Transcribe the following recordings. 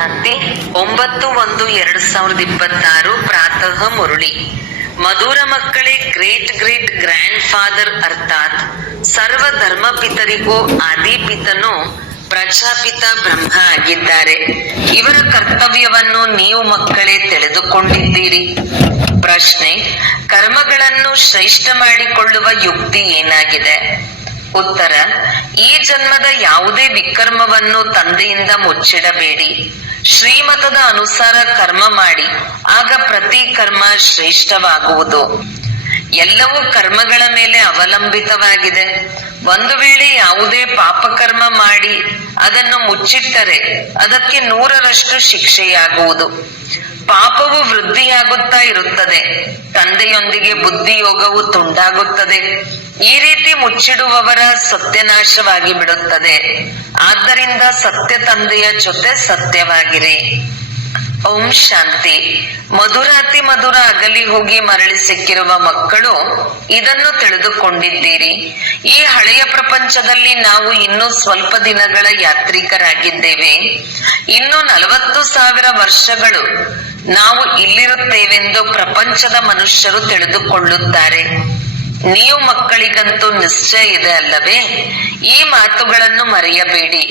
ಶಾಂತಿ. 9/1/2026 ಪ್ರಾತಃ ಮುರುಳಿ. ಮಧುರ ಮಕ್ಕಳೇ, great great grand father ಅರ್ಥಾತ್ ಸರ್ವ ಧರ್ಮ ಪಿತರಿಗೂ ಆದಿಪಿತನು ಪ್ರಜಾಪಿತ ಬ್ರಹ್ಮ ಆಗಿದ್ದಾರೆ. ಇವರ ಕರ್ತವ್ಯವನ್ನು ನೀವು ಮಕ್ಕಳೇ ತಿಳಿದುಕೊಂಡಿದ್ದೀರಿ. ಪ್ರಶ್ನೆ: ಕರ್ಮಗಳನ್ನು ಶ್ರೇಷ್ಠ ಮಾಡಿಕೊಳ್ಳುವ ಯುಕ್ತಿ ಏನಾಗಿದೆ? ಉತ್ತರ: ಈ ಜನ್ಮದ ಯಾವುದೇ ವಿಕರ್ಮವನ್ನು ತಂದೆಯಿಂದ ಮುಚ್ಚಿಡಬೇಡಿ. ಶ್ರೀಮತದ ಅನುಸಾರ ಕರ್ಮ ಮಾಡಿ, ಆಗ ಪ್ರತಿ ಕರ್ಮ ಶ್ರೇಷ್ಠವಾಗುವುದು. ಎಲ್ಲವೂ ಕರ್ಮಗಳ ಮೇಲೆ ಅವಲಂಬಿತವಾಗಿದೆ. ಒಂದು ವೇಳೆ ಯಾವುದೇ ಪಾಪಕರ್ಮ ಮಾಡಿ ಅದನ್ನು ಮುಚ್ಚಿಟ್ಟರೆ ಅದಕ್ಕೆ 100ರಷ್ಟು ಶಿಕ್ಷೆಯಾಗುವುದು. ಪಾಪವು ವೃದ್ಧಿಯಾಗುತ್ತಾ ಇರುತ್ತದೆ. ತಂದೆಯೊಂದಿಗೆ ಬುದ್ಧಿಯೋಗವು ತುಂಡಾಗುತ್ತದೆ. ಈ ರೀತಿ ಮುಚ್ಚಿಡುವವರ ಸತ್ಯನಾಶವಾಗಿ ಬಿಡುತ್ತದೆ. ಆದ್ದರಿಂದ ಸತ್ಯ ತಂದೆಯ ಜೊತೆ ಸತ್ಯವಾಗಿರಿ. ಓಂ ಶಾಂತಿ. ಮಧುರಾತಿ ಮಧುರ ಅಗಲಿ ಹೋಗಿ ಮರಳಿ ಸಿಕ್ಕಿರುವ ಮಕ್ಕಳು ಇದನ್ನು ತಿಳಿದುಕೊಂಡಿದ್ದೀರಿ. ಈ ಹಳೆಯ ಪ್ರಪಂಚದಲ್ಲಿ ನಾವು ಇನ್ನೂ ಸ್ವಲ್ಪ ದಿನಗಳ ಯಾತ್ರಿಕರಾಗಿದ್ದೇವೆ. ಇನ್ನು 40,000 ವರ್ಷಗಳು ನಾವು ಇಲ್ಲಿರುತ್ತೇವೆಂದು ಪ್ರಪಂಚದ ಮನುಷ್ಯರು ತಿಳಿದುಕೊಳ್ಳುತ್ತಾರೆ. ನೀವು ಮಕ್ಕಳಿಗಂತೂ ನಿಶ್ಚಯ ಇದೆ ಅಲ್ಲವೇ? ಈ ಮಾತುಗಳನ್ನು ಮರೆಯಬೇಡಿ.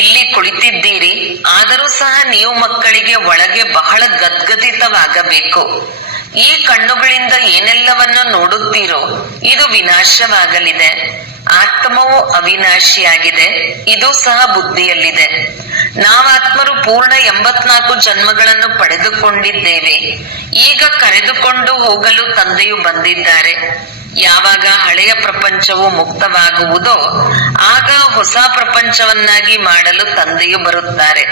ಇಲ್ಲಿ ಕುಳಿತಿದ್ದೀರಿ, ಆದರೂ ಸಹ ನೀವು ಮಕ್ಕಳಿಗೆ ಒಳಗೆ ಬಹಳ ಗದ್ಗದಿತವಾಗಬೇಕು. ಈ ಕಣ್ಣುಗಳಿಂದ ಏನೆಲ್ಲವನ್ನು ನೋಡುತ್ತೀರೋ ಇದು ವಿನಾಶವಾಗಲಿದೆ. ಆತ್ಮವು ಅವಿನಾಶಿಯಾಗಿದೆ, ಇದು ಸಹ ಬುದ್ಧಿಯಲ್ಲಿದೆ. ನಾವಾತ್ಮರು ಪೂರ್ಣ 84 ಜನ್ಮಗಳನ್ನು ಪಡೆದುಕೊಂಡಿದ್ದೇವೆ. ಈಗ ಕರೆದುಕೊಂಡು ಹೋಗಲು ತಂದೆಯು ಬಂದಿದ್ದಾರೆ. ಯಾವಾಗ ಹಳೆಯ ಪ್ರಪಂಚವು ಮುಕ್ತವಾಗುವುದೋ ಆಗ ಹೊಸ ಪ್ರಪಂಚವನ್ನಾಗಿ ಮಾಡಲು ತಂದೆಯು ಬರುತ್ತಾರೆ.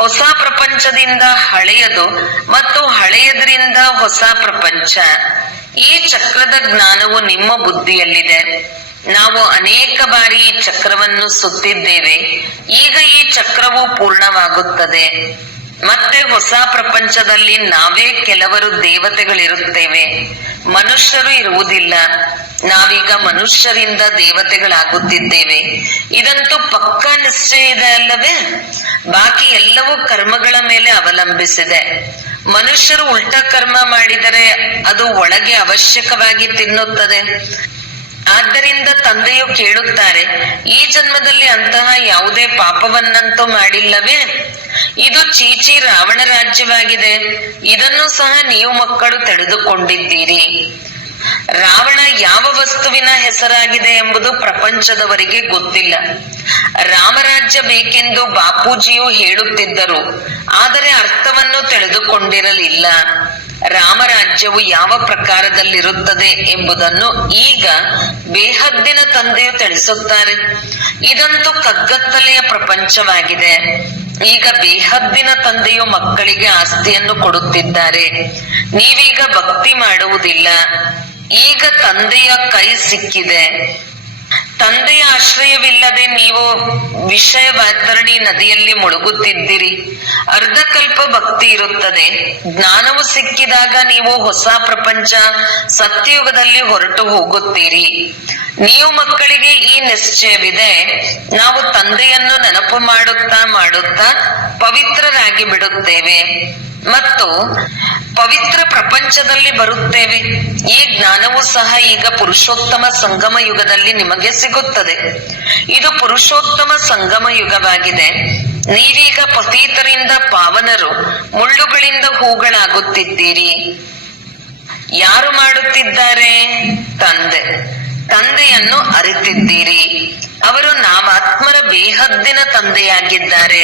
ಹೊಸ ಪ್ರಪಂಚದಿಂದ ಹಳೆಯದು ಮತ್ತು ಹಳೆಯದರಿಂದ ಹೊಸ ಪ್ರಪಂಚ. ಈ ಚಕ್ರದ ಜ್ಞಾನವು ನಿಮ್ಮ ಬುದ್ಧಿಯಲ್ಲಿದೆ. ನಾವು ಅನೇಕ ಬಾರಿ ಈ ಚಕ್ರವನ್ನು ಸುತ್ತಿದ್ದೇವೆ. ಈಗ ಈ ಚಕ್ರವು ಪೂರ್ಣವಾಗುತ್ತದೆ. ಮತ್ತೆ ಹೊಸ ಪ್ರಪಂಚದಲ್ಲಿ ನಾವೇ ಕೆಲವರು ದೇವತೆಗಳಿರುತ್ತೇವೆ, ಮನುಷ್ಯರು ಇರುವುದಿಲ್ಲ. ನಾವೀಗ ಮನುಷ್ಯರಿಂದ ದೇವತೆಗಳಾಗುತ್ತಿದ್ದೇವೆ. ಇದಂತೂ ಪಕ್ಕಾ ನಿಶ್ಚಯ ಇದೆ ಅಲ್ಲವೇ? ಬಾಕಿ ಎಲ್ಲವೂ ಕರ್ಮಗಳ ಮೇಲೆ ಅವಲಂಬಿಸಿದೆ. ಮನುಷ್ಯರು ಉಲ್ಟಾ ಕರ್ಮ ಮಾಡಿದರೆ ಅದು ಒಳಗೆ ಅವಶ್ಯಕವಾಗಿ ತಿನ್ನುತ್ತದೆ. ಆದ್ದರಿಂದ ತಂದೆಯು ಕೇಳುತ್ತಾರೆ, ಈ ಜನ್ಮದಲ್ಲಿ ಅಂತಹ ಯಾವುದೇ ಪಾಪವನ್ನಂತೂ ಮಾಡಿಲ್ಲವೇ? ಇದು ಚೀಚಿ ರಾವಣ ರಾಜ್ಯವಾಗಿದೆ. ಇದನ್ನು ಸಹ ನೀವು ಮಕ್ಕಳು ತಿಳಿದುಕೊಂಡಿದ್ದೀರಿ. ರಾವಣ ಯಾವ ವಸ್ತುವಿನ ಹೆಸರಾಗಿದೆ ಎಂಬುದು ಪ್ರಪಂಚದವರಿಗೆ ಗೊತ್ತಿಲ್ಲ. ರಾಮರಾಜ್ಯ ಬೇಕೆಂದು ಬಾಪೂಜಿಯು ಹೇಳುತ್ತಿದ್ದರು, ಆದರೆ ಅರ್ಥವನ್ನು ತಿಳಿದುಕೊಂಡಿರಲಿಲ್ಲ. ರಾಮರಾಜ್ಯವು ಯಾವ ಪ್ರಕಾರದಲ್ಲಿರುತ್ತದೆ ಎಂಬುದನ್ನು ಈಗ ಬೇಹದ್ದಿನ ತಂದೆಯು ತಿಳಿಸುತ್ತಾರೆ. ಇದಂತೂ ಕಗ್ಗತ್ತಲೆಯ ಪ್ರಪಂಚವಾಗಿದೆ. ಈಗ ಬೇಹದ್ದಿನ ತಂದೆಯು ಮಕ್ಕಳಿಗೆ ಆಸ್ತಿಯನ್ನು ಕೊಡುತ್ತಿದ್ದಾರೆ. ನೀವೀಗ ಭಕ್ತಿ ಮಾಡುವುದಿಲ್ಲ. ಈಗ ತಂದೆಯ ಕೈ ಸಿಕ್ಕಿದೆ. ತಂದೆಯ ಆಶ್ರಯವಿಲ್ಲದೆ ನೀವು ವಿಷಯ ವ್ಯಾತರಣಿ ನದಿಯಲ್ಲಿ ಮುಳುಗುತ್ತಿದ್ದೀರಿ. ಅರ್ಧಕಲ್ಪ ಭಕ್ತಿ ಇರುತ್ತದೆ. ಜ್ಞಾನವು ಸಿಕ್ಕಿದಾಗ ನೀವು ಹೊಸ ಪ್ರಪಂಚ ಸತ್ಯಯುಗದಲ್ಲಿ ಹೊರಟು ಹೋಗುತ್ತೀರಿ. ನೀವು ಮಕ್ಕಳಿಗೆ ಈ ನಿಶ್ಚಯವಿದೆ, ನಾವು ತಂದೆಯನ್ನು ನೆನಪು ಮಾಡುತ್ತಾ ಮಾಡುತ್ತಾ ಪವಿತ್ರರಾಗಿ ಬಿಡುತ್ತೇವೆ ಮತ್ತು ಪವಿತ್ರ ಪ್ರಪಂಚದಲ್ಲಿ ಬರುತ್ತೇವೆ. ಈ ಜ್ಞಾನವೂ ಸಹ ಈಗ ಪುರುಷೋತ್ತಮ ಸಂಗಮ ಯುಗದಲ್ಲಿ ನಿಮಗೆ ಸಿಗುತ್ತದೆ. ಇದು ಪುರುಷೋತ್ತಮ ಸಂಗಮ ಯುಗವಾಗಿದೆ. ನೀವೀಗ ಪತೀತರಿಂದ ಪಾವನರು, ಮುಳ್ಳುಗಳಿಂದ ಹೂಗಳಾಗುತ್ತಿದ್ದೀರಿ. ಯಾರು ಮಾಡುತ್ತಿದ್ದಾರೆ? ತಂದೆಯನ್ನು ಅರಿತಿದ್ದೀರಿ. ಅವರು ನಾವಾತ್ಮರ ಬೇಹದ್ದಿನ ತಂದೆಯಾಗಿದ್ದಾರೆ.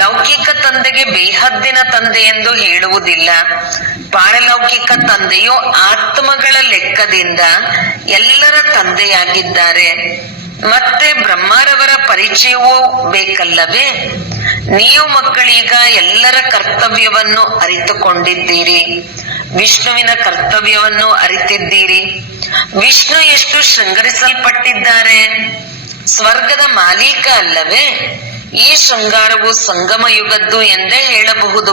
ಲೌಕಿಕ ತಂದೆಗೆ ಬೇಹದ್ದಿನ ತಂದೆ ಎಂದು ಹೇಳುವುದಿಲ್ಲ. ಪಾರಲೌಕಿಕ ತಂದೆಯು ಆತ್ಮಗಳ ಲೆಕ್ಕದಿಂದ ಎಲ್ಲರ ತಂದೆಯಾಗಿದ್ದಾರೆ. ಮತ್ತೆ ಬ್ರಹ್ಮರವರ ಪರಿಚಯವೂ ಬೇಕಲ್ಲವೇ? ನೀವು ಮಕ್ಕಳೀಗ ಎಲ್ಲರ ಕರ್ತವ್ಯವನ್ನು ಅರಿತುಕೊಂಡಿದ್ದೀರಿ. ವಿಷ್ಣುವಿನ ಕರ್ತವ್ಯವನ್ನು ಅರಿತಿದ್ದೀರಿ. ವಿಷ್ಣು ಎಷ್ಟು ಶೃಂಗರಿಸಲ್ಪಟ್ಟಿದ್ದಾರೆ? ಸ್ವರ್ಗದ ಮಾಲೀಕ ಅಲ್ಲವೇ? ಈ ಶೃಂಗಾರವು ಸಂಗಮ ಯುಗದ್ದು ಎಂದೇ ಹೇಳಬಹುದು.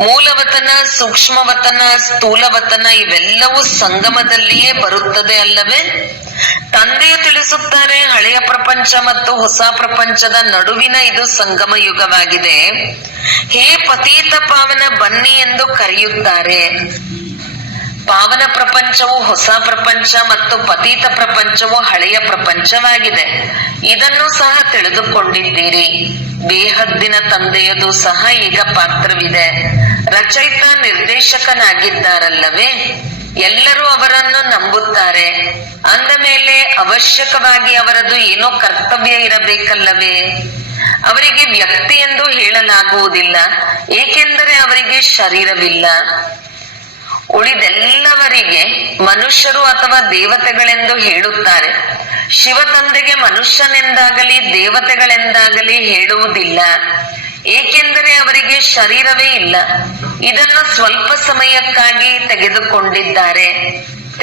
ಮೂಲವತನ, ಸೂಕ್ಷ್ಮವತನ, ಸ್ಥೂಲವತನ ಇವೆಲ್ಲವೂ ಸಂಗಮದಲ್ಲಿಯೇ ಬರುತ್ತದೆ ಅಲ್ಲವೇ? ತಂದೆಯು ತಿಳಿಸುತ್ತಾರೆ, ಹಳೆಯ ಪ್ರಪಂಚ ಮತ್ತು ಹೊಸ ಪ್ರಪಂಚದ ನಡುವಿನ ಇದು ಸಂಗಮ ಯುಗವಾಗಿದೆ. ಹೇ ಪತೀತ ಪಾವನ ಬನ್ನಿ ಎಂದು ಕರೆಯುತ್ತಾರೆ. ಪಾವನ ಪ್ರಪಂಚವು ಹೊಸ ಪ್ರಪಂಚ ಮತ್ತು ಪತೀತ ಪ್ರಪಂಚವು ಹಳೆಯ ಪ್ರಪಂಚವಾಗಿದೆ. ಇದನ್ನು ಸಹ ತಿಳಿದುಕೊಂಡಿದ್ದೀರಿ. ಬೇಹದ್ದಿನ ತಂದೆಯದು ಸಹ ಈಗ ಪಾತ್ರವಿದೆ. ರಚಯಿತ ನಿರ್ದೇಶಕನಾಗಿದ್ದಾರಲ್ಲವೇ? ಎಲ್ಲರೂ ಅವರನ್ನು ನಂಬುತ್ತಾರೆ. ಅಂದ ಮೇಲೆ ಅವಶ್ಯಕವಾಗಿ ಅವರದು ಏನೋ ಕರ್ತವ್ಯ ಇರಬೇಕಲ್ಲವೇ? ಅವರಿಗೆ ವ್ಯಕ್ತಿ ಎಂದು ಹೇಳಲಾಗುವುದಿಲ್ಲ, ಏಕೆಂದರೆ ಅವರಿಗೆ ಶರೀರವಿಲ್ಲ. ಉಳಿದೆಲ್ಲವರಿಗೆ ಮನುಷ್ಯರು ಅಥವಾ ದೇವತೆಗಳೆಂದು ಹೇಳುತ್ತಾರೆ. ಶಿವ ತಂದೆಗೆ ಮನುಷ್ಯನೆಂದಾಗಲಿ ದೇವತೆಗಳೆಂದಾಗಲಿ ಹೇಳುವುದಿಲ್ಲ, ಏಕೆಂದರೆ ಅವರಿಗೆ ಶರೀರವೇ ಇಲ್ಲ. ಇದನ್ನು ಸ್ವಲ್ಪ ಸಮಯಕ್ಕಾಗಿ ತೆಗೆದುಕೊಂಡಿದ್ದಾರೆ.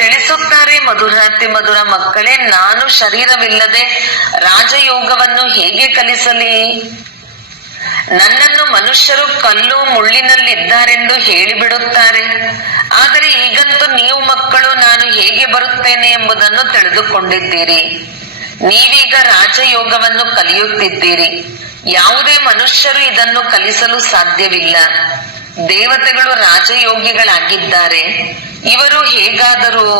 ತಿಳಿಸುತ್ತಾರೆ, ಮಧುರಾತಿ ಮಧುರ ಮಕ್ಕಳೇ, ನಾನು ಶರೀರವಿಲ್ಲದೆ ರಾಜಯೋಗವನ್ನು ಹೇಗೆ ಕಲಿಸಲಿ? ನನ್ನನ್ನು ಮನುಷ್ಯರು ಕಲ್ಲು ಮುಳ್ಳಿನಲ್ಲಿದ್ದಾರೆಂದು ಹೇಳಿಬಿಡುತ್ತಾರೆ. ಆದರೆ ಈಗಂತೂ ನೀವು ಮಕ್ಕಳು ನಾನು ಹೇಗೆ ಬರುತ್ತೇನೆ ಎಂಬುದನ್ನು ತಿಳಿದುಕೊಂಡಿದ್ದೀರಿ. ನೀವೀಗ ರಾಜಯೋಗವನ್ನು ಕಲಿಯುತ್ತಿದ್ದೀರಿ. ಯಾವುದೇ ಮನುಷ್ಯರು ಇದನ್ನು ಕಲಿಸಲು ಸಾಧ್ಯವಿಲ್ಲ. ದೇವತೆಗಳು ರಾಜಯೋಗಿಗಳಾಗಿದ್ದಾರೆ. ಇವರು ಹೇಗಾದರೂ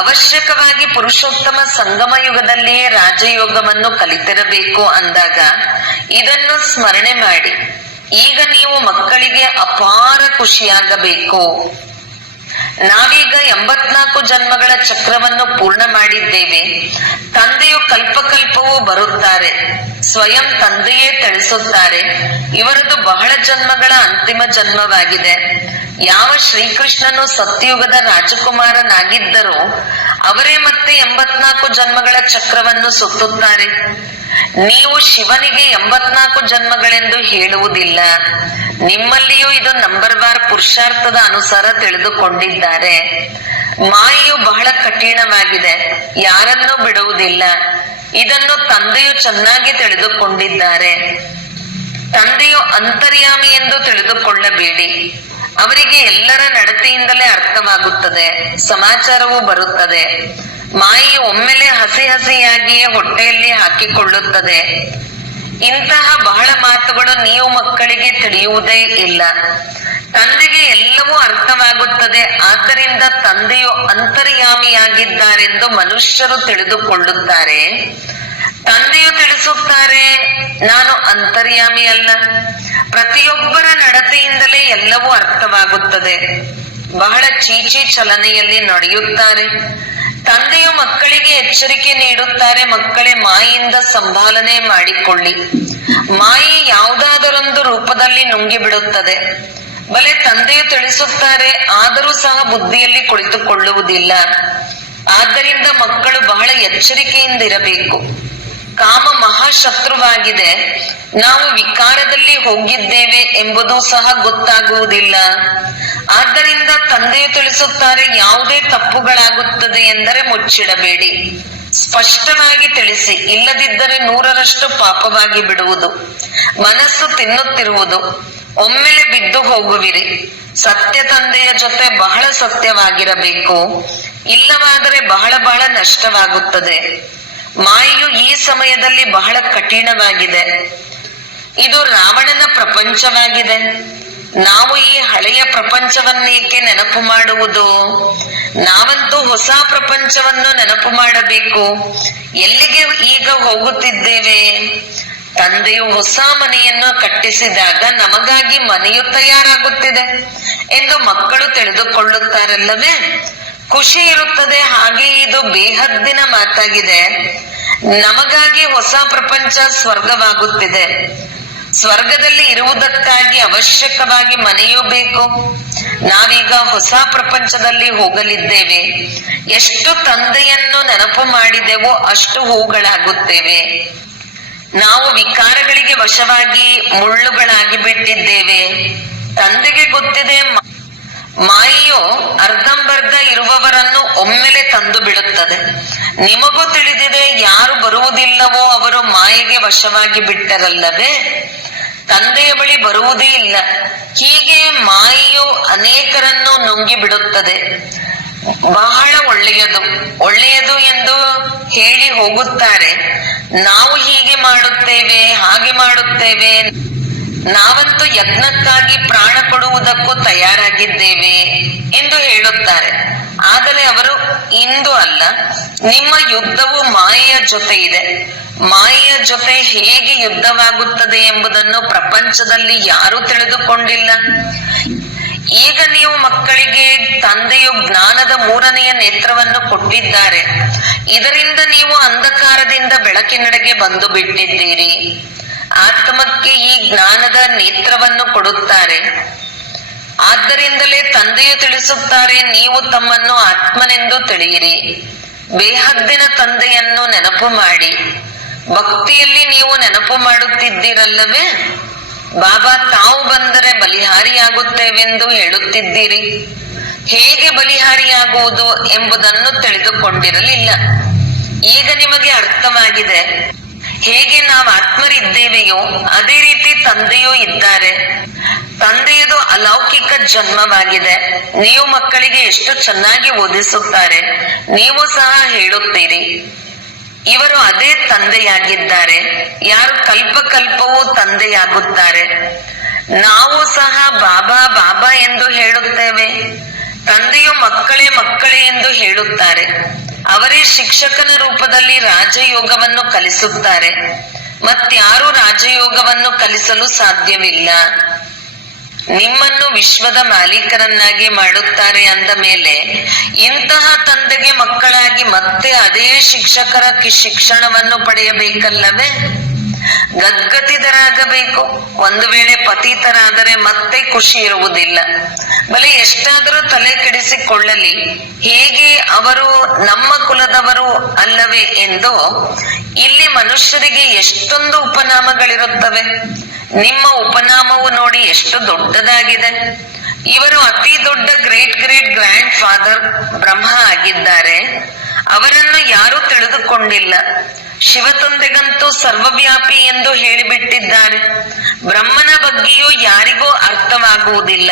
ಅವಶ್ಯಕವಾಗಿ ಪುರುಷೋತ್ತಮ ಸಂಗಮ ಯುಗದಲ್ಲಿಯೇ ರಾಜಯೋಗವನ್ನು ಕಲಿತಿರಬೇಕು ಅಂದಾಗ ಇದನ್ನು ಸ್ಮರಣೆ ಮಾಡಿ. ಈಗ ನೀವು ಮಕ್ಕಳಿಗೆ ಅಪಾರ ಖುಷಿಯಾಗಬೇಕು. ನಾವೀಗ 84 ಜನ್ಮಗಳ ಚಕ್ರವನ್ನು ಪೂರ್ಣ ಮಾಡಿದ್ದೇವೆ. ತಂದೆಯು ಕಲ್ಪಕಲ್ಪವೂ ಬರುತ್ತಾರೆ. ಸ್ವಯಂ ತಂದೆಯೇ ತಿಳಿಸುತ್ತಾರೆ, ಇವರದು ಬಹಳ ಜನ್ಮಗಳ ಅಂತಿಮ ಜನ್ಮವಾಗಿದೆ. ಯಾವ ಶ್ರೀಕೃಷ್ಣನು ಸತ್ಯಯುಗದ ರಾಜಕುಮಾರನಾಗಿದ್ದರೋ ಅವರೇ ಮತ್ತೆ 84 ಜನ್ಮಗಳ ಚಕ್ರವನ್ನು ಸುತ್ತುತ್ತಾರೆ. ನೀವು ಶಿವನಿಗೆ 84 ಜನ್ಮಗಳೆಂದು ಹೇಳುವುದಿಲ್ಲ. ನಿಮ್ಮಲ್ಲಿಯೂ ಇದು ನಂಬರ್ವಾರ್ ಪುರುಷಾರ್ಥದ ಅನುಸಾರ ತಿಳಿದುಕೊಂಡಿದ್ದಾರೆ. ಮಾಯೆಯು ಬಹಳ ಕಠಿಣವಾಗಿದೆ, ಯಾರನ್ನೂ ಬಿಡುವುದಿಲ್ಲ. ಇದನ್ನು ತಂದೆಯು ಚೆನ್ನಾಗಿ ತಿಳಿದುಕೊಂಡಿದ್ದಾರೆ. ತಂದೆಯು ಅಂತರ್ಯಾಮಿ ಎಂದು ತಿಳಿದುಕೊಳ್ಳಬೇಡಿ. ಅವರಿಗೆ ಎಲ್ಲರ ನಡತೆಯಿಂದಲೇ ಅರ್ಥವಾಗುತ್ತದೆ, ಸಮಾಚಾರವೂ ಬರುತ್ತದೆ. ಮಾಯೆಯು ಒಮ್ಮೆಲೆ ಹಸಿ ಹಸಿಯಾಗಿಯೇ ಹೊಟ್ಟೆಯಲ್ಲಿ ಹಾಕಿಕೊಳ್ಳುತ್ತದೆ. ಇಂತಹ ಬಹಳ ಮಾತುಗಳು ನೀವು ಮಕ್ಕಳಿಗೆ ತಿಳಿಯುವುದೇ ಇಲ್ಲ. ತಂದೆಗೆ ಎಲ್ಲವೂ ಅರ್ಥವಾಗುತ್ತದೆ. ಆದ್ದರಿಂದ ತಂದೆಯು ಅಂತರ್ಯಾಮಿಯಾಗಿದ್ದಾರೆಂದು ಮನುಷ್ಯರು ತಿಳಿದುಕೊಳ್ಳುತ್ತಾರೆ. ತಂದೆಯು ತಿಳಿಸುತ್ತಾರೆ, ನಾನು ಅಂತರ್ಯಾಮಿ ಅಲ್ಲ. ಪ್ರತಿಯೊಬ್ಬರ ನಡತೆಯಿಂದಲೇ ಎಲ್ಲವೂ ಅರ್ಥವಾಗುತ್ತದೆ. ಬಹಳ ಚೀಚಿ ಚಲನೆಯಲ್ಲಿ ನಡೆಯುತ್ತಾರೆ. ತಂದೆಯು ಮಕ್ಕಳಿಗೆ ಎಚ್ಚರಿಕೆ ನೀಡುತ್ತಾರೆ, ಮಕ್ಕಳೇ ಮಾಯೆಯಿಂದ ಸಂಭಾಲನೆ ಮಾಡಿಕೊಳ್ಳಿ. ಮಾಯೆ ಯಾವುದಾದರೊಂದು ರೂಪದಲ್ಲಿ ನುಂಗಿ ಬಿಡುತ್ತದೆ. ಬಲೆ ತಂದೆಯು ತಿಳಿಸುತ್ತಾರೆ, ಆದರೂ ಸಹ ಬುದ್ಧಿಯಲ್ಲಿ ಕುಳಿತುಕೊಳ್ಳುವುದಿಲ್ಲ. ಆದ್ದರಿಂದ ಮಕ್ಕಳು ಬಹಳ ಎಚ್ಚರಿಕೆಯಿಂದ ಇರಬೇಕು. ಕಾಮ ಮಹಾಶತ್ರುವಾಗಿದೆ. ನಾವು ವಿಕಾರದಲ್ಲಿ ಹೋಗಿದ್ದೇವೆ ಎಂಬುದು ಸಹ ಗೊತ್ತಾಗುವುದಿಲ್ಲ. ಆದ್ದರಿಂದ ತಂದೆಯು ತಿಳಿಸುತ್ತಾರೆ, ಯಾವುದೇ ತಪ್ಪುಗಳಾಗುತ್ತದೆ ಎಂದರೆ ಮುಚ್ಚಿಡಬೇಡಿ, ಸ್ಪಷ್ಟವಾಗಿ ತಿಳಿಸಿ. ಇಲ್ಲದಿದ್ದರೆ 100ರಷ್ಟು ಪಾಪವಾಗಿ ಬಿಡುವುದು. ಮನಸ್ಸು ತಿನ್ನುತ್ತಿರುವುದು, ಒಮ್ಮೆಲೆ ಬಿದ್ದು ಹೋಗುವಿರಿ. ಸತ್ಯ ತಂದೆಯ ಜೊತೆ ಬಹಳ ಸತ್ಯವಾಗಿರಬೇಕು, ಇಲ್ಲವಾದರೆ ಬಹಳ ಬಹಳ ನಷ್ಟವಾಗುತ್ತದೆ. ಮಾಯೆಯು ಈ ಸಮಯದಲ್ಲಿ ಬಹಳ ಕಠಿಣವಾಗಿದೆ. ಇದು ರಾವಣನ ಪ್ರಪಂಚವಾಗಿದೆ. ನಾವು ಈ ಹಳೆಯ ಪ್ರಪಂಚವನ್ನೇಕೆ ನೆನಪು ಮಾಡುವುದು? ನಾವಂತೂ ಹೊಸ ಪ್ರಪಂಚವನ್ನು ನೆನಪು ಮಾಡಬೇಕು. ಎಲ್ಲಿಗೆ ಈಗ ಹೋಗುತ್ತಿದ್ದೇವೆ? ತಂದೆಯು ಹೊಸ ಮನೆಯನ್ನು ಕಟ್ಟಿಸಿದಾಗ ನಮಗಾಗಿ ಮನೆಯು ತಯಾರಾಗುತ್ತಿದೆ ಎಂದು ಮಕ್ಕಳು ತಿಳಿದುಕೊಳ್ಳುತ್ತಾರಲ್ಲವೇ? ಖುಷಿ ಇರುತ್ತದೆ. ಹಾಗೆ ಇದು ಬೇಹದ್ದಿನ ಮಾತಾಗಿದೆ. ನಮಗಾಗಿ ಹೊಸ ಪ್ರಪಂಚ ಸ್ವರ್ಗವಾಗುತ್ತಿದೆ. ಸ್ವರ್ಗದಲ್ಲಿ ಇರುವುದಕ್ಕಾಗಿ ಅವಶ್ಯಕವಾಗಿ ಮನೆಯೂ ಬೇಕು. ನಾವೀಗ ಹೊಸ ಪ್ರಪಂಚದಲ್ಲಿ ಹೋಗಲಿದ್ದೇವೆ. ಎಷ್ಟು ತಂದೆಯನ್ನು ನೆನಪು ಮಾಡಿದೆವೋ ಅಷ್ಟು ಹೂಗಳಾಗುತ್ತೇವೆ. ನಾವು ವಿಕಾರಗಳಿಗೆ ವಶವಾಗಿ ಮುಳ್ಳುಗಳಾಗಿ ಬಿಟ್ಟಿದ್ದೇವೆ. ತಂದೆಗೆ ಗೊತ್ತಿದೆ, ಮಾಯೆಯು ಅರ್ಧಂಬರ್ಧ ಇರುವವರನ್ನು ಒಮ್ಮೆಲೆ ತಂದು ಬಿಡುತ್ತದೆ. ನಿಮಗೂ ತಿಳಿದಿದೆ, ಯಾರು ಬರುವುದಿಲ್ಲವೋ ಅವರು ಮಾಯೆಗೆ ವಶವಾಗಿ ಬಿಟ್ಟರಲ್ಲವೇ? ತಂದೆಯ ಬಳಿ ಬರುವುದೇ ಇಲ್ಲ. ಹೀಗೆ ಮಾಯೆಯು ಅನೇಕರನ್ನು ನುಂಗಿ ಬಿಡುತ್ತದೆ. ಬಹಳ ಒಳ್ಳೆಯದು ಎಂದು ಹೇಳಿ ಹೋಗುತ್ತಾರೆ. ನಾವು ಹೀಗೆ ಮಾಡುತ್ತೇವೆ, ಹಾಗೆ ಮಾಡುತ್ತೇವೆ, ನಾವಂತೂ ಯಜ್ಞಕ್ಕಾಗಿ ಪ್ರಾಣ ಕೊಡುವುದಕ್ಕೂ ತಯಾರಾಗಿದ್ದೇವೆ ಎಂದು ಹೇಳುತ್ತಾರೆ. ಆದರೆ ಅವರು ಇಂದು ಅಲ್ಲ, ನಿಮ್ಮ ಯುದ್ಧವು ಮಾಯೆಯ ಜೊತೆ ಇದೆ. ಮಾಯೆಯ ಜೊತೆ ಹೇಗೆ ಯುದ್ಧವಾಗುತ್ತದೆ ಎಂಬುದನ್ನು ಪ್ರಪಂಚದಲ್ಲಿ ಯಾರೂ ತಿಳಿದುಕೊಂಡಿಲ್ಲ. ಈಗ ನೀವು ಮಕ್ಕಳಿಗೆ ತಂದೆಯು ಜ್ಞಾನದ 3ನೆಯ ನೇತ್ರವನ್ನು ಕೊಟ್ಟಿದ್ದಾರೆ. ಇದರಿಂದ ನೀವು ಅಂಧಕಾರದಿಂದ ಬೆಳಕಿನೆಡೆಗೆ ಬಂದು ಬಿಟ್ಟಿದ್ದೀರಿ. ಆತ್ಮಕ್ಕೆ ಈ ಜ್ಞಾನದ ನೇತ್ರವನ್ನು ಕೊಡುತ್ತಾರೆ. ಆದ್ದರಿಂದಲೇ ತಂದೆಯು ತಿಳಿಸುತ್ತಾರೆ, ನೀವು ತಮ್ಮನ್ನು ಆತ್ಮನೆಂದು ತಿಳಿಯಿರಿ. ಬೇಹದ್ದಿನ ತಂದೆಯನ್ನು ನೆನಪು ಮಾಡಿ. ಭಕ್ತಿಯಲ್ಲಿ ನೀವು ನೆನಪು ಮಾಡುತ್ತಿದ್ದೀರಲ್ಲವೇ? ಬಾಬಾ ತಾವು ಬಂದರೆ ಬಲಿಹಾರಿಯಾಗುತ್ತೇವೆಂದು ಹೇಳುತ್ತಿದ್ದೀರಿ. ಹೇಗೆ ಬಲಿಹಾರಿಯಾಗುವುದು ಎಂಬುದನ್ನು ತಿಳಿದುಕೊಂಡಿರಲಿಲ್ಲ. ಈಗ ನಿಮಗೆ ಅರ್ಥವಾಗಿದೆ. ಹೇಗೆ ನಾವು ಆತ್ಮರಿದ್ದೇವೆಯೋ ಅದೇ ರೀತಿ ತಂದೆಯೂ ಇದ್ದಾರೆ. ತಂದೆಯದು ಅಲೌಕಿಕ ಜನ್ಮವಾಗಿದೆ. ನೀವು ಮಕ್ಕಳಿಗೆ ಎಷ್ಟು ಚೆನ್ನಾಗಿ ಓದಿಸುತ್ತಾರೆ. ನೀವು ಸಹ ಹೇಳುತ್ತೀರಿ, ಇವರು ಅದೇ ತಂದೆಯಾಗಿದ್ದಾರೆ. ಯಾರು ಕಲ್ಪವೂ ತಂದೆಯಾಗುತ್ತಾರೆ. ನಾವು ಸಹ ಬಾಬಾ ಬಾಬಾ ಎಂದು ಹೇಳುತ್ತೇವೆ. ತಂದೆಯು ಮಕ್ಕಳೇ ಎಂದು ಹೇಳುತ್ತಾರೆ. ಅವರೇ ಶಿಕ್ಷಕನ ರೂಪದಲ್ಲಿ ರಾಜಯೋಗವನ್ನು ಕಲಿಸುತ್ತಾರೆ. ಮತ್ಯಾರೂ ರಾಜಯೋಗವನ್ನು ಕಲಿಸಲು ಸಾಧ್ಯವಿಲ್ಲ. ನಿಮ್ಮನ್ನು ವಿಶ್ವದ ಮಾಲೀಕರನ್ನಾಗಿ ಮಾಡುತ್ತಾರೆ ಅಂದ ಮೇಲೆ ಇಂತಹ ತಂದೆಗೆ ಮಕ್ಕಳಾಗಿ ಮತ್ತೆ ಅದೇ ಶಿಕ್ಷಕರ ಶಿಕ್ಷಣವನ್ನು ಪಡೆಯಬೇಕಲ್ಲವೇ? ಗದ್ಗತಿತರಾಗಬೇಕು. ಒಂದು ವೇಳೆ ಪತಿತರಾದರೆ ಮತ್ತೆ ಖುಷಿ ಇರುವುದಿಲ್ಲ. ಬಲೆ ಎಷ್ಟಾದರೂ ತಲೆ ಕೆಡಿಸಿಕೊಳ್ಳಲಿ, ಹೇಗೆ ಅವರು ನಮ್ಮ ಕುಲದವರು ಅಲ್ಲವೇ ಎಂದು. ಇಲ್ಲಿ ಮನುಷ್ಯರಿಗೆ ಎಷ್ಟೊಂದು ಉಪನಾಮಗಳಿರುತ್ತವೆ. ನಿಮ್ಮ ಉಪನಾಮವು ನೋಡಿ ಎಷ್ಟು ದೊಡ್ಡದಾಗಿದೆ. ಇವರು ಅತಿ ದೊಡ್ಡ ಗ್ರೇಟ್ ಗ್ರ್ಯಾಂಡ್ ಫಾದರ್ ಬ್ರಹ್ಮ ಆಗಿದ್ದಾರೆ. ಅವರನ್ನು ಯಾರೂ ತಿಳಿದುಕೊಂಡಿಲ್ಲ. ಶಿವತಂದೆಗಂತೂ ಸರ್ವವ್ಯಾಪಿ ಎಂದು ಹೇಳಿಬಿಟ್ಟಿದ್ದಾರೆ. ಬ್ರಹ್ಮನ ಬಗ್ಗೆಯೂ ಯಾರಿಗೂ ಅರ್ಥವಾಗುವುದಿಲ್ಲ.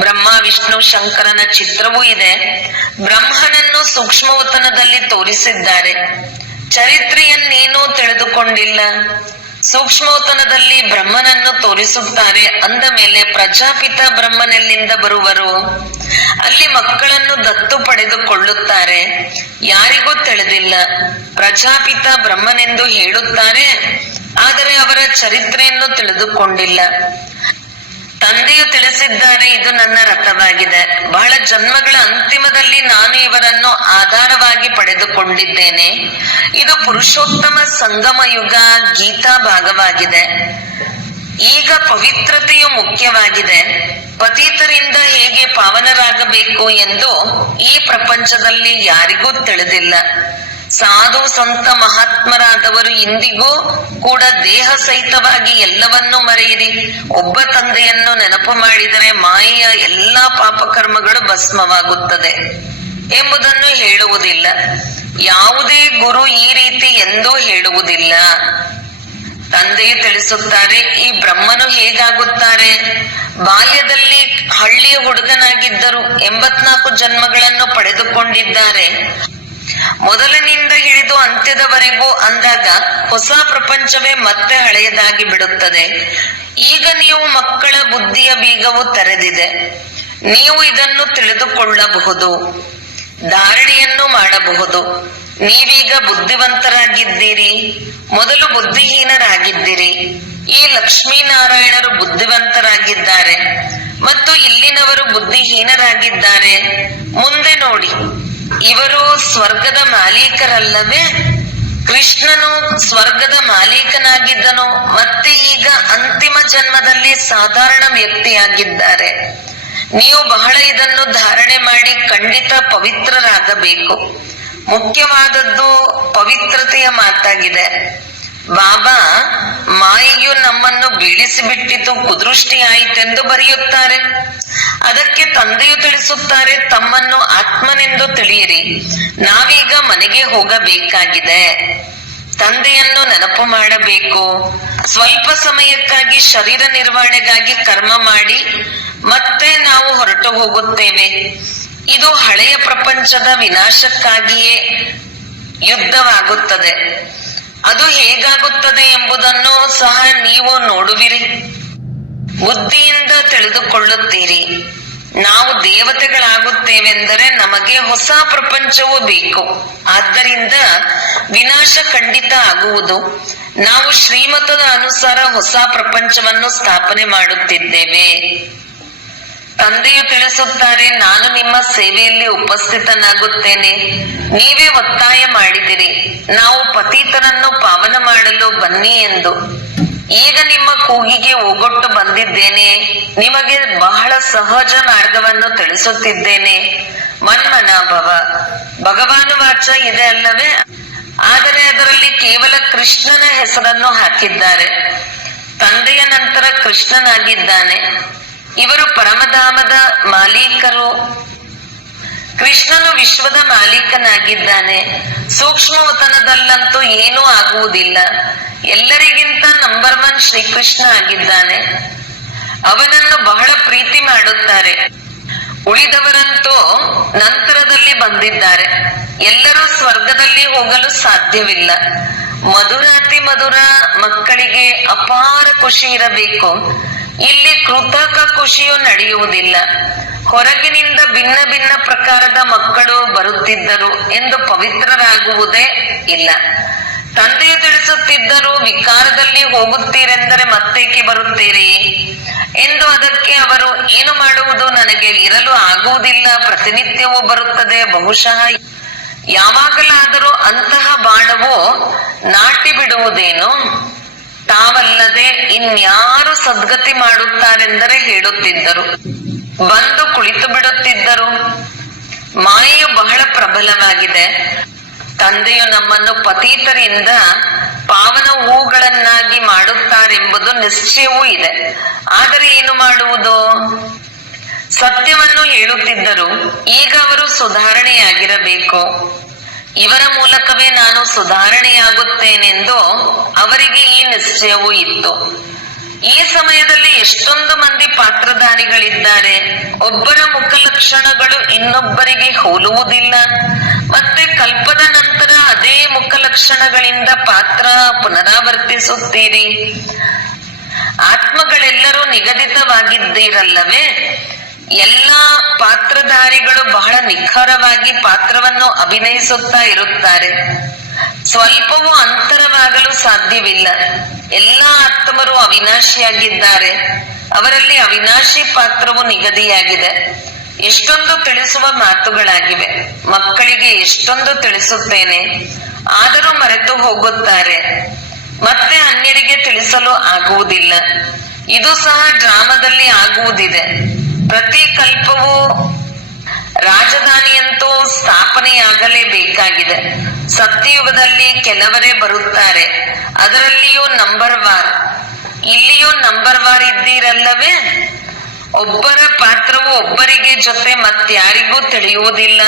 ಬ್ರಹ್ಮ ವಿಷ್ಣು ಶಂಕರನ ಚಿತ್ರವೂ ಇದೆ. ಬ್ರಹ್ಮನನ್ನು ಸೂಕ್ಷ್ಮವತನದಲ್ಲಿ ತೋರಿಸಿದ್ದಾರೆ. ಚರಿತ್ರೆಯನ್ನೇನೂ ತಿಳಿದುಕೊಂಡಿಲ್ಲ. ಸೂಕ್ಷ್ಮವತನದಲ್ಲಿ ಬ್ರಹ್ಮನನ್ನು ತೋರಿಸುತ್ತಾರೆ ಅಂದ ಮೇಲೆ ಪ್ರಜಾಪಿತ ಬ್ರಹ್ಮನೆಲ್ಲಿಂದ ಬರುವರು? ಅಲ್ಲಿ ಮಕ್ಕಳನ್ನು ದತ್ತು ಪಡೆದುಕೊಳ್ಳುತ್ತಾರೆ. ಯಾರಿಗೂ ತಿಳಿದಿಲ್ಲ. ಪ್ರಜಾಪಿತ ಬ್ರಹ್ಮನೆಂದು ಹೇಳುತ್ತಾರೆ, ಆದರೆ ಅವರ ಚರಿತ್ರೆಯನ್ನು ತಿಳಿದುಕೊಂಡಿಲ್ಲ. ತಂದೆಯು ತಿಳಿಸಿದ್ದಾರೆ, ಇದು ನನ್ನ ರಥವಾಗಿದೆ. ಬಹಳ ಜನ್ಮಗಳ ಅಂತಿಮದಲ್ಲಿ ನಾನು ಇವರನ್ನು ಆಧಾರವಾಗಿ ಪಡೆದುಕೊಂಡಿದ್ದೇನೆ. ಇದು ಪುರುಷೋತ್ತಮ ಸಂಗಮ ಯುಗ ಗೀತಾ ಭಾಗವಾಗಿದೆ. ಈಗ ಪವಿತ್ರತೆಯು ಮುಖ್ಯವಾಗಿದೆ. ಪತಿತರಿಂದ ಹೇಗೆ ಪಾವನರಾಗಬೇಕು ಎಂದು ಈ ಪ್ರಪಂಚದಲ್ಲಿ ಯಾರಿಗೂ ತಿಳಿದಿಲ್ಲ. ಸಾಧು ಸಂತ ಮಹಾತ್ಮರಾದವರು ಇಂದಿಗೂ ಕೂಡ ದೇಹ ಸಹಿತವಾಗಿ ಎಲ್ಲವನ್ನೂ ಮರೆಯಿರಿ. ಒಬ್ಬ ತಂದೆಯನ್ನು ನೆನಪು ಮಾಡಿದರೆ ಮಾಯೆಯ ಎಲ್ಲಾ ಪಾಪಕರ್ಮಗಳು ಭಸ್ಮವಾಗುತ್ತದೆ ಎಂಬುದನ್ನು ಹೇಳುವುದಿಲ್ಲ. ಯಾವುದೇ ಗುರು ಈ ರೀತಿ ಎಂದೂ ಹೇಳುವುದಿಲ್ಲ. ತಂದೆಯು ತಿಳಿಸುತ್ತಾರೆ, ಈ ಬ್ರಹ್ಮನು ಹೇಗಾಗುತ್ತಾರೆ? ಬಾಲ್ಯದಲ್ಲಿ ಹಳ್ಳಿಯ ಹುಡುಗನಾಗಿದ್ದರು. 84 ಜನ್ಮಗಳನ್ನು ಪಡೆದುಕೊಂಡಿದ್ದಾರೆ. ಮೊದಲಿನಿಂದ ಹಿಡಿದು ಅಂತ್ಯದವರೆಗೂ ಅಂದಾಗ ಹೊಸ ಪ್ರಪಂಚವೇ ಮತ್ತೆ ಹಳೆಯದಾಗಿ ಬಿಡುತ್ತದೆ. ಈಗ ನೀವು ಮಕ್ಕಳ ಬುದ್ಧಿಯ ಬೀಗವು ತೆರೆದಿದೆ. ನೀವು ಇದನ್ನು ತಿಳಿದುಕೊಳ್ಳಬಹುದು, ಧಾರಣೆಯನ್ನು ಮಾಡಬಹುದು. ನೀವೀಗ ಬುದ್ಧಿವಂತರಾಗಿದ್ದೀರಿ. ಮೊದಲು ಬುದ್ಧಿಹೀನರಾಗಿದ್ದೀರಿ. ಈ ಲಕ್ಷ್ಮೀನಾರಾಯಣರು ಬುದ್ಧಿವಂತರಾಗಿದ್ದಾರೆ ಮತ್ತು ಇಲ್ಲಿನವರು ಬುದ್ಧಿಹೀನರಾಗಿದ್ದಾರೆ. ಮುಂದೆ ನೋಡಿ, ಇವರು ಸ್ವರ್ಗದ ಮಾಲೀಕರಲ್ಲವೇ? ಕೃಷ್ಣನು ಸ್ವರ್ಗದ ಮಾಲೀಕನಾಗಿದ್ದನು, ಮತ್ತೆ ಈಗ ಅಂತಿಮ ಜನ್ಮದಲ್ಲಿ ಸಾಧಾರಣ ವ್ಯಕ್ತಿಯಾಗಿದ್ದಾರೆ. ನೀವು ಬಹಳ ಇದನ್ನು ಧಾರಣೆ ಮಾಡಿ ಖಂಡಿತ ಪವಿತ್ರರಾಗಬೇಕು. ಮುಖ್ಯವಾದದ್ದು ಪವಿತ್ರತೆಯ ಮಾತಾಗಿದೆ. ಬಾಬಾ ಮಾಯೆಯು ನಮ್ಮನ್ನು ಬೀಳಿಸಿಬಿಟ್ಟಿತು, ಕುದೃಷ್ಟಿ ಆಯಿತೆಂದು ಬರೆಯುತ್ತಾರೆ. ಅದಕ್ಕೆ ತಂದೆಯು ತಿಳಿಸುತ್ತಾರೆ, ತಮ್ಮನ್ನು ಆತ್ಮನೆಂದು ತಿಳಿಯಿರಿ. ನಾವೀಗ ಮನೆಗೆ ಹೋಗಬೇಕಾಗಿದೆ. ತಂದೆಯನ್ನು ನೆನಪು ಮಾಡಬೇಕು. ಸ್ವಲ್ಪ ಸಮಯಕ್ಕಾಗಿ ಶರೀರ ನಿರ್ವಹಣೆಗಾಗಿ ಕರ್ಮ ಮಾಡಿ ಮತ್ತೆ ನಾವು ಹೊರಟು ಹೋಗುತ್ತೇವೆ. ಇದು ಹಳೆಯ ಪ್ರಪಂಚದ ವಿನಾಶಕ್ಕಾಗಿಯೇ ಯುದ್ಧವಾಗುತ್ತದೆ. ಅದು ಹೇಗಾಗುತ್ತದೆ ಎಂಬುದನ್ನು ಸಹ ನೀವು ನೋಡುವಿರಿ, ಬುದ್ಧಿಯಿಂದ ತಿಳಿದುಕೊಳ್ಳುತ್ತೀರಿ. ನಾವು ದೇವತೆಗಳಾಗುತ್ತೇವೆಂದರೆ ನಮಗೆ ಹೊಸ ಪ್ರಪಂಚವೂ ಬೇಕು. ಆದ್ದರಿಂದ ವಿನಾಶ ಖಂಡಿತ ಆಗುವುದು. ನಾವು ಶ್ರೀಮತದ ಅನುಸಾರ ಹೊಸ ಪ್ರಪಂಚವನ್ನು ಸ್ಥಾಪನೆ ಮಾಡುತ್ತಿದ್ದೇವೆ. ತಂದೆಯು ತಿಳಿಸುತ್ತಾರೆ, ನಾನು ನಿಮ್ಮ ಸೇವೆಯಲ್ಲಿ ಉಪಸ್ಥಿತನಾಗುತ್ತೇನೆ. ನೀವೇ ಒತ್ತಾಯ ಮಾಡಿದಿರಿ, ನಾವು ಪತೀತರನ್ನು ಪಾವನ ಮಾಡಲು ಬನ್ನಿ ಎಂದು. ಈಗ ನಿಮ್ಮ ಕೂಗಿಗೆ ಓಗೊಟ್ಟು ಬಂದಿದ್ದೇನೆ. ನಿಮಗೆ ಬಹಳ ಸಹಜ ಮಾರ್ಗವನ್ನು ತಿಳಿಸುತ್ತಿದ್ದೇನೆ. ಮನ್ಮನಾಭವ ಭಗವಾನುವಾಚ ಇದೆ ಅಲ್ಲವೇ? ಆದರೆ ಅದರಲ್ಲಿ ಕೇವಲ ಕೃಷ್ಣನ ಹೆಸರನ್ನು ಹಾಕಿದ್ದಾರೆ. ತಂದೆಯ ನಂತರ ಕೃಷ್ಣನಾಗಿದ್ದಾನೆ. ಇವರು ಪರಮಧಾಮದ ಮಾಲೀಕರು. ಕೃಷ್ಣನು ವಿಶ್ವದ ಮಾಲೀಕನಾಗಿದ್ದಾನೆ. ಸೂಕ್ಷ್ಮವತನದಲ್ಲಂತೂ ಏನೂ ಆಗುವುದಿಲ್ಲ. ಎಲ್ಲರಿಗಿಂತ ನಂಬರ್ 1 ಶ್ರೀಕೃಷ್ಣ ಆಗಿದ್ದಾನೆ. ಅವನನ್ನು ಬಹಳ ಪ್ರೀತಿ ಮಾಡುತ್ತಾರೆ. ಉಳಿದವರಂತೂ ನಂತರದಲ್ಲಿ ಬಂದಿದ್ದಾರೆ. ಎಲ್ಲರೂ ಸ್ವರ್ಗದಲ್ಲಿ ಹೋಗಲು ಸಾಧ್ಯವಿಲ್ಲ. ಮಧುರಾತಿ ಮಧುರ ಮಕ್ಕಳಿಗೆ ಅಪಾರ ಖುಷಿ ಇರಬೇಕು. ಇಲ್ಲಿ ಕೃತಕ ಖುಷಿಯು ನಡೆಯುವುದಿಲ್ಲ. ಹೊರಗಿನಿಂದ ಭಿನ್ನ ಭಿನ್ನ ಪ್ರಕಾರದ ಮಕ್ಕಳು ಬರುತ್ತಿದ್ದರು ಎಂದು ಪವಿತ್ರರಾಗುವುದೇ ಇಲ್ಲ. ತಂದೆಯು ತಿಳಿಸುತ್ತಿದ್ದರು, ವಿಕಾರದಲ್ಲಿ ಹೋಗುತ್ತೀರೆಂದರೆ ಮತ್ತೇಕೆ ಬರುತ್ತೀರಿ ಎಂದು. ಅದಕ್ಕೆ ಅವರು, ಏನು ಮಾಡುವುದು, ನನಗೆ ಇರಲು ಆಗುವುದಿಲ್ಲ, ಪ್ರತಿನಿತ್ಯವೂ ಬರುತ್ತದೆ. ಬಹುಶಃ ಯಾವಾಗಲಾದರೂ ಅಂತಹ ಬಾಣವು ನಾಟಿ ಬಿಡುವುದೇನು? ತಾವಲ್ಲದೆ ಇನ್ಯಾರು ಸದ್ಗತಿ ಮಾಡುತ್ತಾರೆಂದರೆ ಹೇಳುತ್ತಿದ್ದರು. ಬಂದು ಕುಳಿತು ಬಿಡುತ್ತಿದ್ದರು. ಮಾಯೆಯು ಬಹಳ ಪ್ರಬಲವಾಗಿದೆ. ತಂದೆಯು ನಮ್ಮನ್ನು ಪತೀತರಿಂದ ಪಾವನ ಹೂಗಳನ್ನಾಗಿ ಮಾಡುತ್ತಾರೆಂಬುದು ನಿಶ್ಚಯವೂ ಇದೆ. ಆದರೆ ಏನು ಮಾಡುವುದು? ಸತ್ಯವನ್ನು ಹೇಳುತ್ತಿದ್ದರು. ಈಗ ಅವರು ಸುಧಾರಣೆಯಾಗಿರಬೇಕು. ಇವರ ಮೂಲಕವೇ ನಾನು ಸುಧಾರಣೆಯಾಗುತ್ತೇನೆಂದು ಅವರಿಗೆ ಈ ನಿಶ್ಚಯವೂ ಇತ್ತು. ಈ ಸಮಯದಲ್ಲಿ ಎಷ್ಟೊಂದು ಮಂದಿ ಪಾತ್ರಧಾರಿಗಳಿದ್ದಾರೆ. ಒಬ್ಬರ ಮುಖಲಕ್ಷಣಗಳು ಇನ್ನೊಬ್ಬರಿಗೆ ಹೋಲುವುದಿಲ್ಲ. ಮತ್ತೆ ಕಲ್ಪದ ನಂತರ ಅದೇ ಮುಖಲಕ್ಷಣಗಳಿಂದ ಪಾತ್ರ ಪುನರಾವರ್ತಿಸುತ್ತೀರಿ. ಆತ್ಮಗಳೆಲ್ಲರೂ ನಿಗದಿತವಾಗಿದ್ದೀರಲ್ಲವೇ? ಎಲ್ಲ ಪಾತ್ರಧಾರಿಗಳು ಬಹಳ ನಿಖರವಾಗಿ ಪಾತ್ರವನ್ನು ಅಭಿನಯಿಸುತ್ತಾ ಇರುತ್ತಾರೆ. ಸ್ವಲ್ಪವೂ ಅಂತರವಾಗಲು ಸಾಧ್ಯವಿಲ್ಲ. ಎಲ್ಲ ಆತ್ಮರು ಅವಿನಾಶಿಯಾಗಿದ್ದಾರೆ. ಅವರಲ್ಲಿ ಅವಿನಾಶಿ ಪಾತ್ರವು ನಿಗದಿಯಾಗಿದೆ. ಎಷ್ಟೊಂದು ತಿಳಿಸುವ ಮಾತುಗಳಾಗಿವೆ. ಮಕ್ಕಳಿಗೆ ಎಷ್ಟೊಂದು ತಿಳಿಸುತ್ತೇನೆ, ಆದರೂ ಮರೆತು ಹೋಗುತ್ತಾರೆ. ಮತ್ತೆ ಅನ್ಯರಿಗೆ ತಿಳಿಸಲು ಆಗುವುದಿಲ್ಲ. ಇದು ಸಹ ಡ್ರಾಮಾದಲ್ಲಿ ಆಗುವುದಿದೆ. ಪ್ರತಿ ಕಲ್ಪವೂ ರಾಜಧಾನಿಯಂತೂ ಸ್ಥಾಪನೆಯಾಗಲೇಬೇಕಾಗಿದೆ. ಸತ್ಯಯುಗದಲ್ಲಿ ಕೆಲವರೇ ಬರುತ್ತಾರೆ, ಅದರಲ್ಲಿಯೂ ನಂಬರ್ ವಾರ್. ಇಲ್ಲಿಯೂ ನಂಬರ್ ವಾರ್ ಇದ್ದೀರಲ್ಲವೇ? ಒಬ್ಬರ ಪಾತ್ರವು ಒಬ್ಬರಿಗೆ ಜೊತೆ ಮತ್ಯಾರಿಗೂ ತಿಳಿಯುವುದಿಲ್ಲ.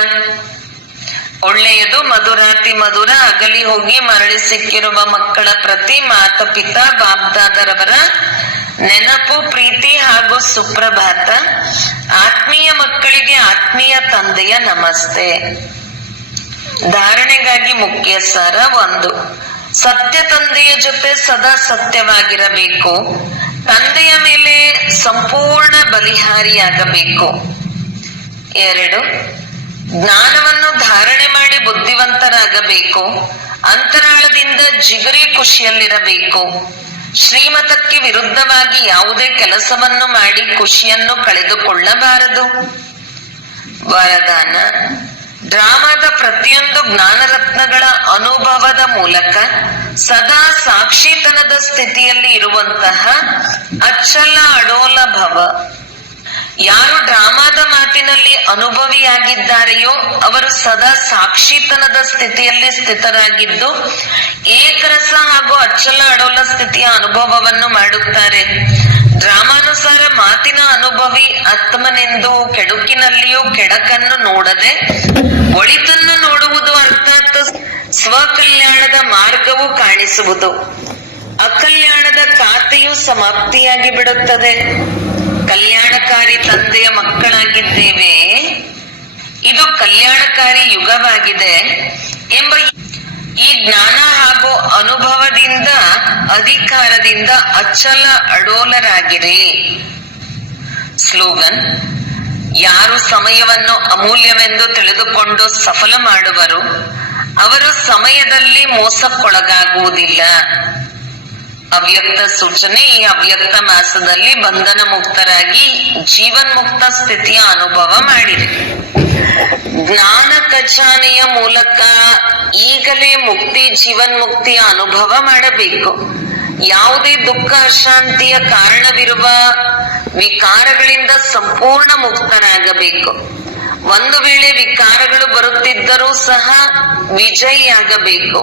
ಒಳ್ಳೆಯದು. ಮಧುರಾತಿ ಮಧುರ ಅಗಲಿ ಹೋಗಿ ಮರಳಿ ಸಿಕ್ಕಿರುವ ಮಕ್ಕಳ ಪ್ರತಿ ಮಾತಪಿತಾ ಬಾಬ್ದಾದರವರ ನೆನಪು, ಪ್ರೀತಿ ಹಾಗೂ ಸುಪ್ರಭಾತ. ಆತ್ಮೀಯ ಮಕ್ಕಳಿಗೆ ಆತ್ಮೀಯ ತಂದೆಯ ನಮಸ್ತೆ. ಧಾರಣೆಗಾಗಿ ಮುಖ್ಯ ಸಾರ. 1. ಸತ್ಯ ತಂದೆಯ ಜೊತೆ ಸದಾ ಸತ್ಯವಾಗಿರಬೇಕು. ತಂದೆಯ ಮೇಲೆ ಸಂಪೂರ್ಣ ಬಲಿಹಾರಿಯಾಗಬೇಕು. 2. ಜ್ಞಾನವನ್ನು ಧಾರಣೆ ಮಾಡಿ ಬುದ್ಧಿವಂತರಾಗಬೇಕು. ಅಂತರಾಳದಿಂದ ಜಿಗರಿ ಖುಷಿಯಲ್ಲಿರಬೇಕು. ಶ್ರೀಮತಕ್ಕೆ ವಿರುದ್ಧವಾಗಿ ಯಾವುದೇ ಕೆಲಸವನ್ನು ಮಾಡಿ ಖುಷಿಯನ್ನು ಕಳೆದುಕೊಳ್ಳಬಾರದು. ವರದಾನ. ಡ್ರಾಮಾದ ಪ್ರತಿಯೊಂದು ಜ್ಞಾನರತ್ನಗಳ ಅನುಭವದ ಮೂಲಕ ಸದಾ ಸಾಕ್ಷಿತನದ ಸ್ಥಿತಿಯಲ್ಲಿ ಇರುವಂತಹ ಅಚ್ಚಲ ಅಡೋಲ ಭವ. ಯಾರು ಡ್ರಾಮಾದ ಮಾತಿನಲ್ಲಿ ಅನುಭವಿಯಾಗಿದ್ದಾರೆಯೋ ಅವರು ಸದಾ ಸಾಕ್ಷಿತನದ ಸ್ಥಿತಿಯಲ್ಲಿ ಸ್ಥಿತರಾಗಿದ್ದು ಏಕರಸ ಹಾಗೂ ಅಚ್ಚಲ ಅಡೋಲ ಸ್ಥಿತಿಯ ಅನುಭವವನ್ನು ಮಾಡುತ್ತಾರೆ. ಡ್ರಾಮಾನುಸಾರ ಮಾತಿನ ಅನುಭವಿ ಆತ್ಮನೆಂದು ಕೆಡುಕಿನಲ್ಲಿಯೂ ಕೆಡಕನ್ನು ನೋಡದೆ ಒಳಿತನ್ನು ನೋಡುವುದು, ಅರ್ಥಾತ್ ಸ್ವಕಲ್ಯಾಣದ ಮಾರ್ಗವು ಕಾಣಿಸುವುದು. ಅಕಲ್ಯಾಣದ ಖಾತೆಯು ಸಮಾಪ್ತಿಯಾಗಿ ಬಿಡುತ್ತದೆ. ಕಲ್ಯಾಣಕಾರಿ ತಂದೆಯ ಮಕ್ಕಳಾಗಿದ್ದೇವೆ. ಇದು ಕಲ್ಯಾಣಕಾರಿ ಯುಗವಾಗಿದೆ ಎಂಬ ಈ ಜ್ಞಾನ ಹಾಗೂ ಅನುಭವದಿಂದ ಅಧಿಕಾರದಿಂದ ಅಚಲ ಅಡೋಲರಾಗಿರಿ. ಸ್ಲೋಗನ್: ಯಾರು ಸಮಯವನ್ನು ಅಮೂಲ್ಯವೆಂದು ತಿಳಿದುಕೊಂಡು ಸಫಲ ಮಾಡುವರು ಅವರು ಸಮಯದಲ್ಲಿ ಮೋಸಕ್ಕೊಳಗಾಗುವುದಿಲ್ಲ. ಅವ್ಯಕ್ತ ಸೂಚನೆ: ಈ ಅವ್ಯಕ್ತ ಮಾಸದಲ್ಲಿ ಬಂಧನ ಮುಕ್ತರಾಗಿ ಜೀವನ್ಮುಕ್ತ ಸ್ಥಿತಿಯ ಅನುಭವ ಮಾಡಿರಿ. ಜ್ಞಾನ ಖಜಾನೆಯ ಮೂಲಕ ಈಗಲೇ ಮುಕ್ತಿ ಜೀವನ್ಮುಕ್ತಿಯ ಅನುಭವ ಮಾಡಬೇಕು. ಯಾವುದೇ ದುಃಖ ಅಶಾಂತಿಯ ಕಾರಣವಿರುವ ವಿಕಾರಗಳಿಂದ ಸಂಪೂರ್ಣ ಮುಕ್ತರಾಗಬೇಕು. ಒಂದು ವೇಳೆ ವಿಕಾರಗಳು ಬರುತ್ತಿದ್ದರೂ ಸಹ ವಿಜಯಿಯಾಗಬೇಕು.